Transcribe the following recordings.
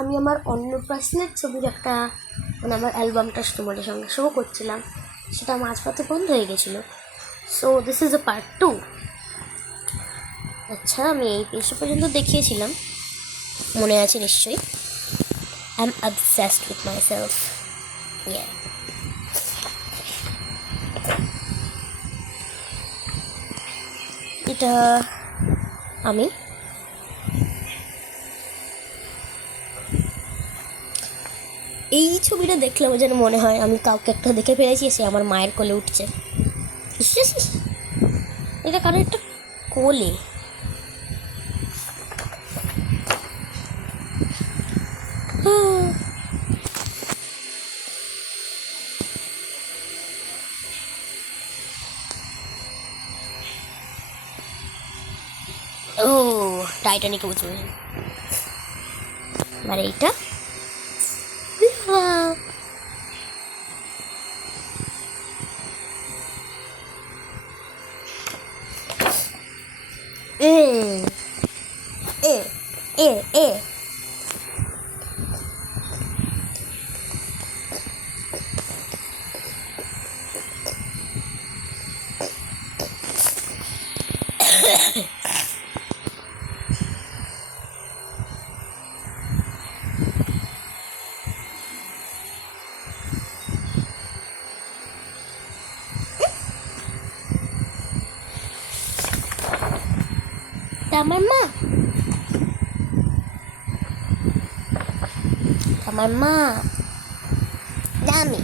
আমি আমার অন্নপ্রাশনের ছবির একটা আমার অ্যালবামটা তোমাদের সঙ্গে শো করছিলাম, সেটা মাঝপথে বন্ধ হয়ে গেছিলো। So this is a part 2। আচ্ছা, আমি এই পেজটা পর্যন্ত দেখিয়েছিলাম, মনে আছে নিশ্চয়ই। I am obsessed with my self. এটা আমি এই ছবিটা দেখলে আমার যেন মনে হয় আমি কাউকে একটা দেখে ফেলেছি, সে আমার মায়ের কোলে উঠছে। এটা কারণ একটা কোলে। ও টাইটানিকে বুঝবে। আর এইটা এ এ এ আমার মা, আমার মা দামি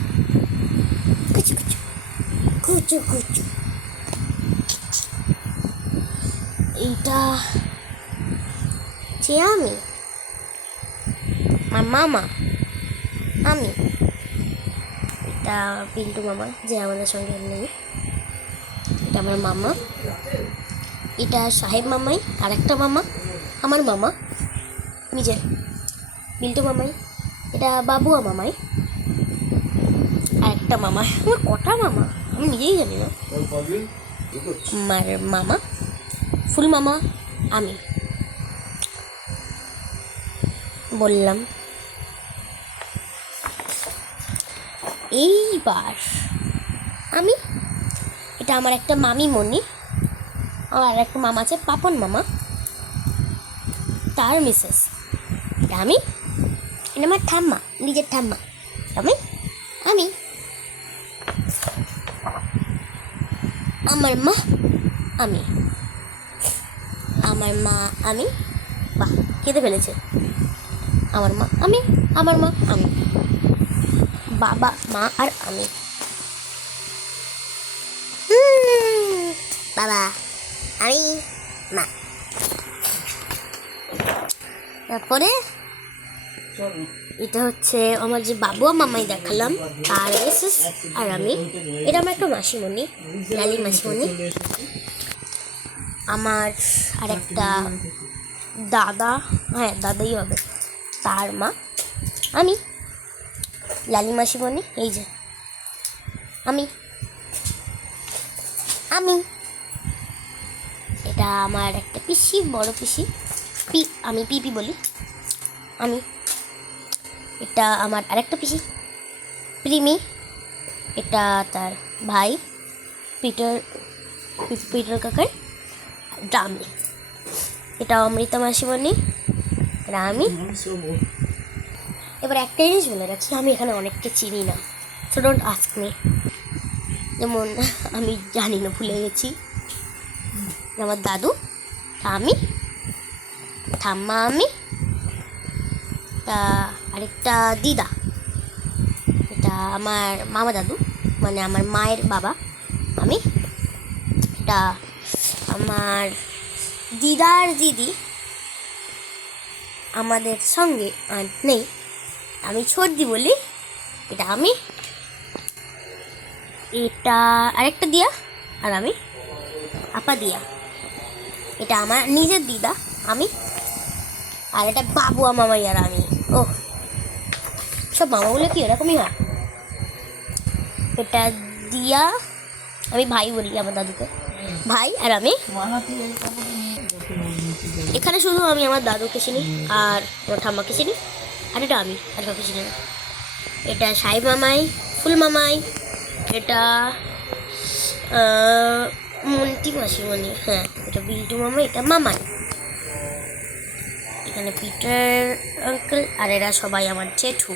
কুচু কুচু কুচু কুচু। এইটা যে আমি, আমার মামা আমি। এটা পিন্টু মামা, যে আমাদের সঙ্গে নেই। এটা আমার মামা। এটা সাহেব মামাই, আর একটা মামা আমার মামা নিজের, বিল্টু মামাই। এটা বাবুয়া মামাই, আর একটা মামা। আমার কটা মামা আমি নিজেই জানি না। আমার মামা, ফুল মামা, আমি বললাম। এইবার আমি, এটা আমার একটা মামিমণি, আর একটা মামা আছে পাপন মামা, তার মিসেস। এটা আমি, এটা আমার ঠাম্মা, নিজের ঠাম্মা। আমি আমি আমার মা আমি, আমার মা আমি। বাহ, খেতে ফেলেছে। আমার মা আমি, আমার মা আমি, বাবা মা আর আমি। বাবা আমি মা। তারপরে এটা হচ্ছে আমার যে বাবুয়া মামাই দেখালাম, আর মিসেস আর আমি। এটা আমার একটা মাসিমণি, লালি মাসিমণি। আমার আর একটা দাদা, হ্যাঁ দাদাই হবে, তার মা আমি, লালি মাসিমণি। এই যে আমি আমি এটা আমার একটা পিসি, বড় পিসি, আমি পিপি বলি আমি। এটা আমার আরেকটা পিসি প্রিমি, এটা তার ভাই পিটার, পিটার কাকার ডামি। এটা অমৃতা মাসিমণি, এটা আমি। এবার একটা জিনিস বলে রাখছি, আমি এখানে অনেককে চিনি না, সো ডোন্ট আস্ক মি। যেমন আমি জানি না, ভুলে গেছি। আমার দাদু, আমি, ঠাম্মা আমি, আরেকটা দিদা, এটা আমার মামা দাদু, মানে আমার মায়ের বাবা আমি। এটা আমার দিদার দিদি, আমাদের সঙ্গে নেই, আমি ছোটদি বলি। এটা আমি। এটা আরেকটা দিয়া, আর আমি আপা দিয়া। এটা আমার নিজের দিদা আমি, আর এটা বাবুয়া মামাই আর আমি। ও সব মামাগুলো কি এরকমই হয়। এটা দিয়া, আমি ভাই বলি আমার দাদুকে, ভাই আর আমি। এখানে শুধু আমি আমার দাদুকে চিনি আর আমার ঠাম্মাকে চিনি। আর এটা আমি, আর কাউকে চিনি না। এটা সাহেব মামাই, ফুল মামাই, এটা মন্টি মাসিমণি, হ্যাঁ এটা বিল্টু মামাই, এটা মামাই। এখানে পিটার আঙ্কেল, আর এরা সবাই আমার জেঠু।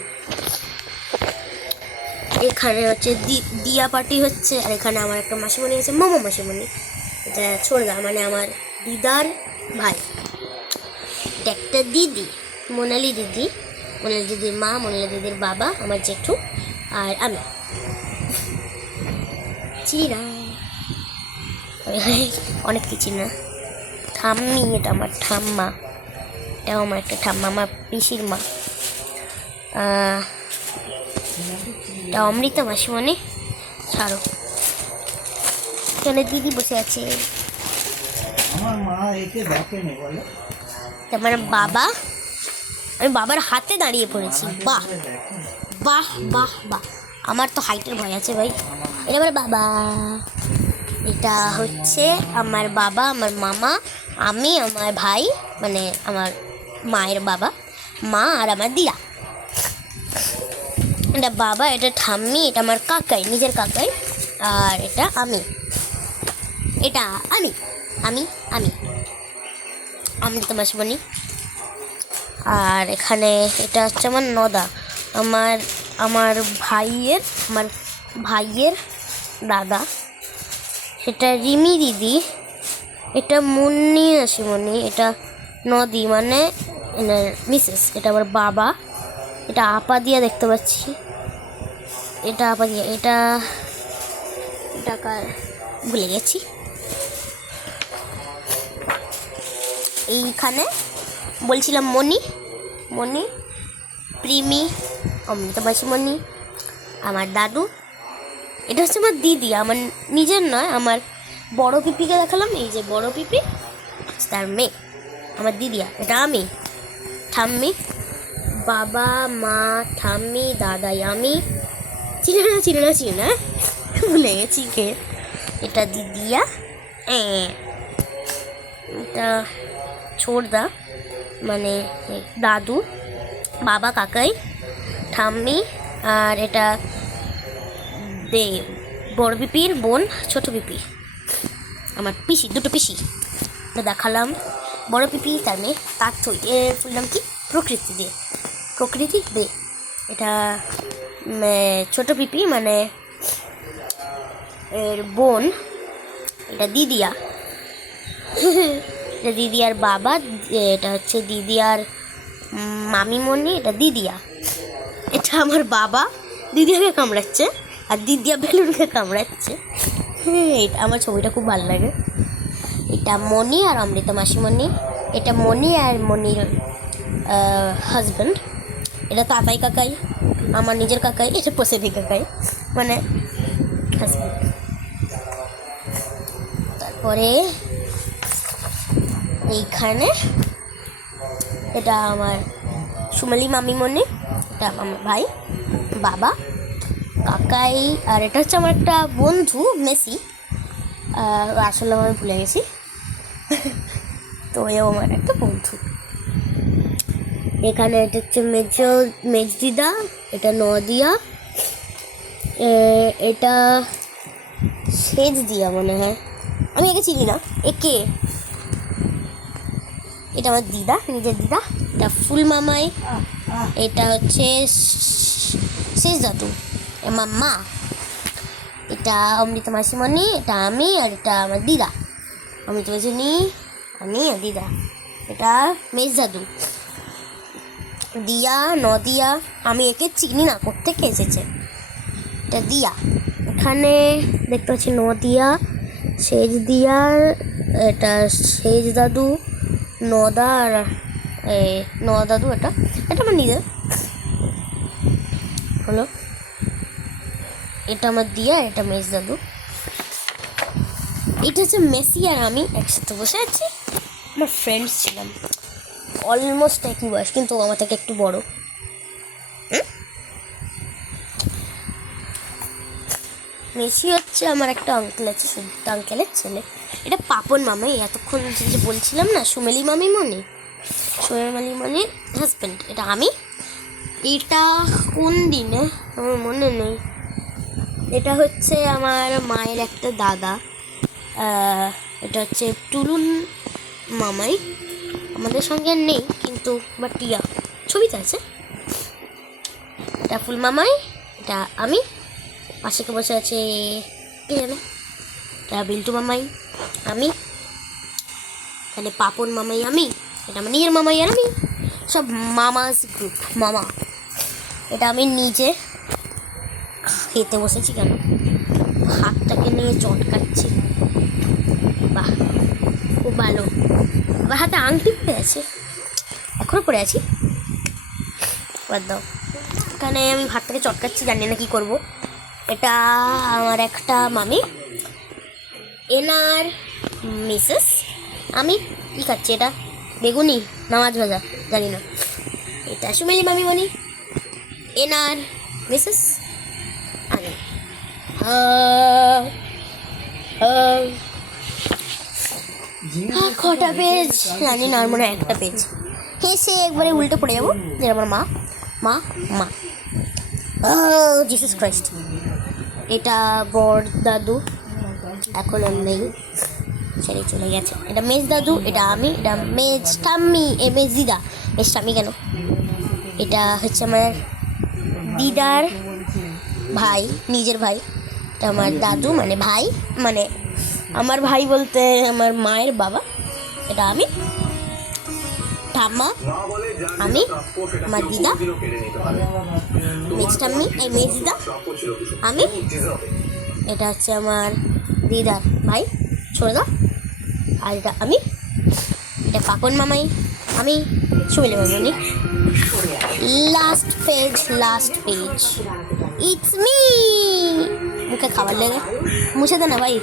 এখানে হচ্ছে দিয়া পার্টি হচ্ছে, আর এখানে আমার একটা মাসিমণি আছে, মোমো মাসিমণি। এটা ছোটদা মানে আমার দিদার ভাই। এটা একটা দিদি, মোনালি দিদি, মোনালি দিদির মা, মোনালি দিদির বাবা, আমার জেঠু, আর আমি চিনি না, অনেক কিছু না। ঠাম্মি, এটা আমার ঠাম্মা, এটাও আমার একটা ঠাম্মা, আমার পিসির মা। এটা অমৃতা মাসিমণি। ছাড়ো, এখানে দিদি বসে আছে। আমার বাবা, আমি বাবার হাতে দাঁড়িয়ে পড়েছি। বাহ বাহ বাহ বাহ, আমার তো হাইটের ভয় আছে ভাই। এটা আমার বাবা, এটা হচ্ছে আমার বাবা, আমার মামা, আমি, আমার ভাই মানে আমার মায়ের বাবা, মা আর আমার দিদা। এটা বাবা, এটা ঠাম্মি, এটা আমার কাকাই, নিজের কাকাই, আর এটা আমি, এটা আমি আমি আমি অমৃত মাসিমণি। আর এখানে এটা হচ্ছে আমার নদা, আমার আমার ভাইয়ের দাদা। এটা রিমি দিদি, এটা মুন্নি মাসিমণি, এটা নদী মানে মিসেস। এটা আমার বাবা, এটা আপা দিয়া দেখতে পাচ্ছি, এটা আপা দিয়া, এটা টাকা ভুলে গেছি। এইখানে বলছিলাম মণি, প্রিমি, অমৃতা মাসিমণি, আমার দাদু। এটা হচ্ছে আমার দিদি, আমার নিজের নয়, আমার বড় পিপিকে দেখালাম, এই যে বড় পিপি, তার মেয়ে আমার দিদিয়া। এটা আমি, ঠাম্মি, বাবা, মা, ঠাম্মি, দাদাই, আমি। চিনে না ভুলে গেছি কে। এটা দিদিয়া, এটা ছোটদা মানে দাদু, বাবা, কাকাই, ঠাম্মি, আর এটা বড় পিপির বোন, ছোট পিপি, আমার পিসি, দুটো পিসি। এটা দেখালাম বড় পিপি, তার মেয়ে, তার ফুল নাম কি, প্রকৃতি দে। এটা ছোট পিপি মানে এর বোন, এটা দিদিয়া। এটা দিদিয়ার বাবা, এটা হচ্ছে দিদিয়ার মামিমণি, এটা দিদিয়া। এটা আমার বাবা দিদিয়াকে কামড়াচ্ছে, আর দিদিয়া বেলুনকে কামড়াচ্ছে। এটা আমার ছবিটা খুব ভালো লাগে। এটা মণি আর অমৃতা মাসিমণি, এটা মণি আর মণির হাজব্যান্ড। এটা তাতাই কাকাই, আমার নিজের কাকাই, এটা পসেদি কাকাই মানে হাজব্যান্ড। তারপরে এইখানে এটা আমার সুমালি মামিমণি, এটা আমার ভাই, বাবা, কাকাই, আর এটা হচ্ছে আমার একটা বন্ধু মেসি, আসলে আমি ভুলে গেছি। তো এও আমার একটা বন্ধু। এখানে এটা হচ্ছে মেজদিদা, এটা নদিয়া, এটা সেজ দিয়া মনে হয়, আমি একে চিনি না। একে, এটা আমার দিদা, নিজের দিদা। এটা ফুল মামাই, এটা হচ্ছে শেষ দাদু, আমার মা। এটা অমৃতা মাসিমণি, এটা আমি, আর এটা আমার দিদা, অমৃতা মাসিমণি, আমি আর দিদা। এটা মেজ দাদু, দিয়া, নদিয়া, আমি একে চিনি না, কোত্থেকে এসেছে। এটা দিয়া। এখানে দেখতে পাচ্ছি নদিয়া, সেজ দিয়া, এটা সেজ দাদু, নদা, আর দাদু। এটা আমার নিজের হলো, এটা আমার দিয়া, এটা মেজ দাদু। এটা হচ্ছে মেসি আর আমি একসাথে বসে আছি, আমার ফ্রেন্ডস ছিলাম, অলমোস্ট একই বয়স, কিন্তু আমার থেকে একটু বড়। মেসি হচ্ছে আমার একটা আঙ্কেল আছে, সুদীপ্ত আঙ্কেলের ছেলে। এটা পাপন মামাই, এতক্ষণ যে বলছিলাম না, সুমেলি মামিমণির হাজব্যান্ড। এটা আমি, এটা কোন দিনে আমার মনে নেই। এটা হচ্ছে আমার মায়ের একটা দাদা, এটা হচ্ছে টুলুন মামাই, আমাদের সঙ্গে নেই কিন্তু বা টিয়া ছবিতে আছে। এটা ফুল মামাই, এটা আমি, পাশে কে বসে আছে কে জানে, এটা বিল্টু মামাই, আমি, এখানে পাপন মামাই আমি, এটা আমার নিজের মামাই আর আমি, সব মামাস গ্রুপ মামা। এটা আমি নিজে খেতে বসেছি, কেন হাতটাকে নিয়ে চটকাচ্ছি। বাহ, খুব ভালো। আবার হাতে আংটি পরে আছে, এখনও পরে আছি, বাদ দাও। এখানে আমি ভাতটাকে চটকাচ্ছি, জানি না কী করবো। এটা আমার একটা মামি, এনার মিসেস, আমি কী খাচ্ছি, এটা বেগুনি না মাছ ভাজা জানি না। এটা সুমেলি মামি বনি, এনার মিসেস, আমি। কটা পেজ জানি না, আর মনে হয় একটা পেজ। হেসে একবারে উল্টে পড়ে যাবো, যে আমার মা মা মা জিসাস ক্রাইস্ট। এটা বড় দাদু, এখন আর নেই, ছেড়ে চলে গেছে। এটা মেজ দাদু, এটা আমি, এটা মেজ ঠাম্মি, মেজ দিদা, মেজ ঠাম্মি কেন, এটা হচ্ছে আমার দিদার ভাই, নিজের ভাই। এটা আমার দাদু মানে ভাই, মানে আমার ভাই বলতে আমার মায়ের বাবা। এটা আমি, ঠাম্মা, আমি, আমার দিদা, মেজ ঠাম্মি, এই মেজ দিদা, আমি। এটা হচ্ছে আমার দিদার ভাই ছোটদা, আর এটা আমি, এটা পাপন মামাই, আমি, Sumili Mamoni. Last page it's me. মুখে খাবার লেগে মুছে দে না ভাই।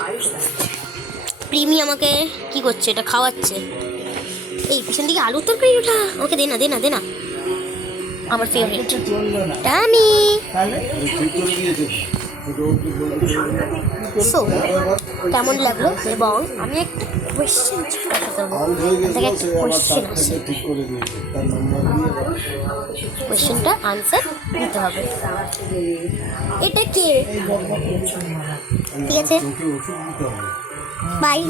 প্রিমি আমাকে কি করছে, এটা খাওয়াচ্ছে। এই পিছন দিকে আলুর তরকারি ওঠা, আমাকে দে না আমার ফেভারিট। আমি সো কেমন লাগলো, এবং আমি একটা কোয়েশ্চেন জিজ্ঞাসা করবো, থেকে একটা কোয়েশ্চেন আছে, কোয়েশ্চেনটা আনসার দিতে হবে। এটা কে? ঠিক আছে, বাই।